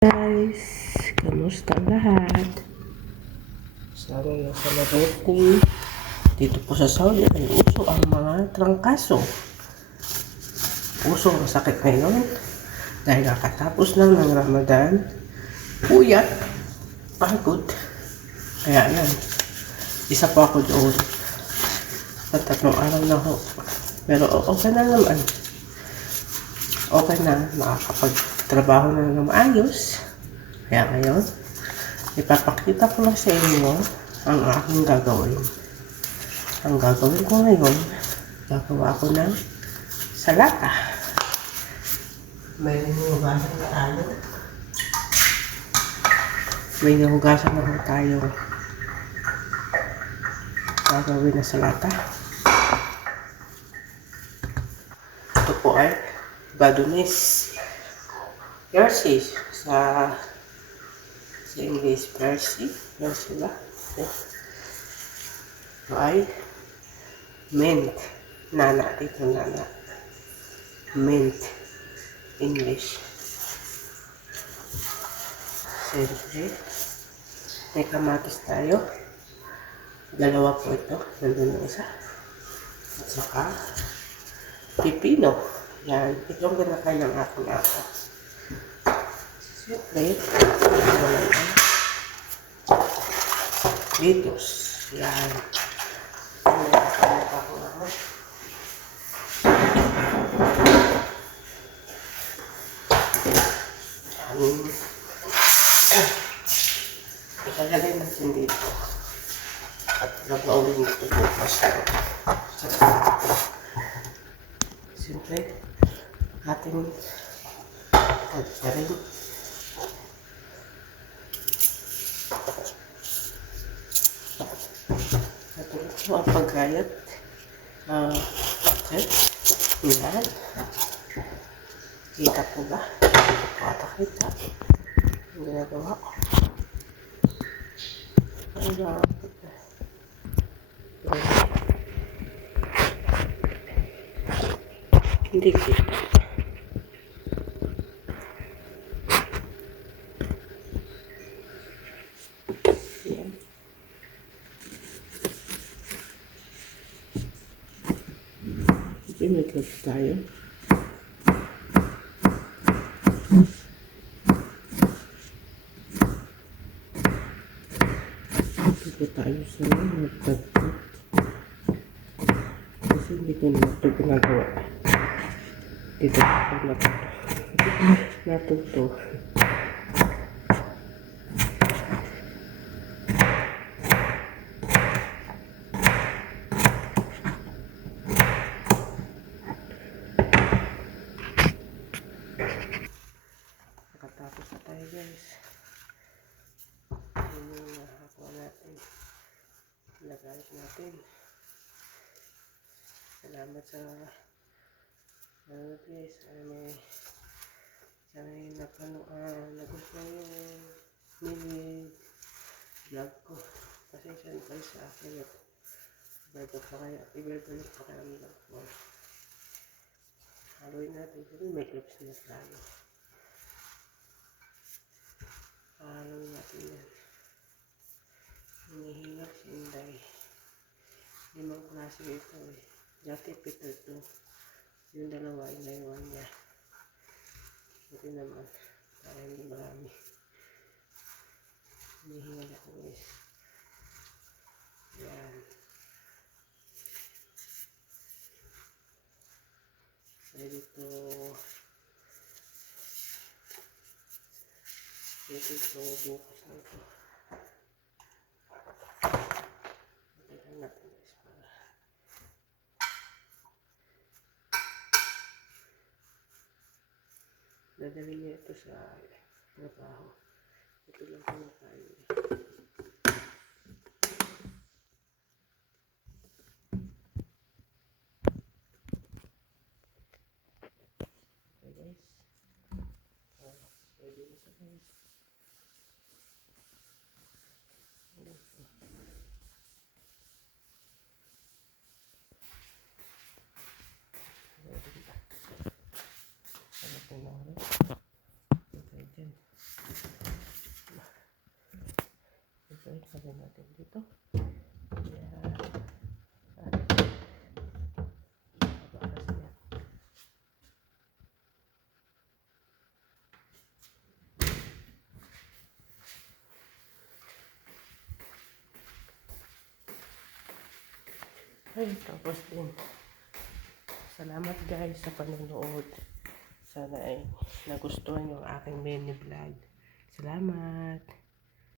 Guys, kamusta lahat? Sana nasa mabuti. Dito po sa Saudi ay uso ang mga trangkaso. Uso ang sakit ngayon dahil kakatapos lang ng Ramadan. Puyat, pagod. Kaya yan, isa po ako doon sa 3 araw na ho. Pero okay na naman. Okay na, makakapagtrabaho na ng maayos. Kaya ngayon, ipapakita ko lang sa inyo ang aking gagawin. Ang gagawin ko ngayon, gagawa ko ng salata. May nahugasan na tayo. May nahugasan na tayo. Gagawin na salata. Ito po ay Badones. Jersey sa English, Percy ba? Ito ay mint. Nana, dito nana. Mint. English. Siyempre, may kamatis tayo. 2 po ito. Nandun yung isa. At saka, pipino. Yan. Ito ang ginakain ng aking ako. Siyempre, litos. Yan. Ikalagay natin dito. At nagawin ito bukas. Siyempre, ating pagsarin. Ito po ang paggayat. Okay. Yan. Kita po ba? Kita. Ang ginagawa ko. Hindi kita. Yan. Pinaglag tayo. Ito tayo sa magtagpot. Kasi hindi ko na ito ginagawa. Dito ko natuto. Nakatapos na tayo guys. Yun yung nakakuha natin. Ilagay natin. Salamat sa guys. Sana yung nagustuhan yung mini vlog ko. Pasensya na kayo sa akin. Ibabalik pa kaya ang vlog ko. Haluin natin. Pero may clips na tayo. Haluin natin yan. Hinihilak si Inday. 5 klase ito eh. Dati 7 ito. Yung 2 ay naiwan niya. Ito naman. Para hindi marami. Hinihilak ako guys. Yan. Pwede ito. Pwede ito. Bukas na ito. Tignan natin guys. Dadali niya ito sa trabaho. Ito lang po na tayo. Okay guys. Pwede na sa guys. Ano po na rin? Okay dyan. So, ilagay natin dito. Yan. At, tabakas yan. Ay, tapos din. Salamat guys sa panonood. Sana ay nagustuhan yung aking mini vlog. Salamat!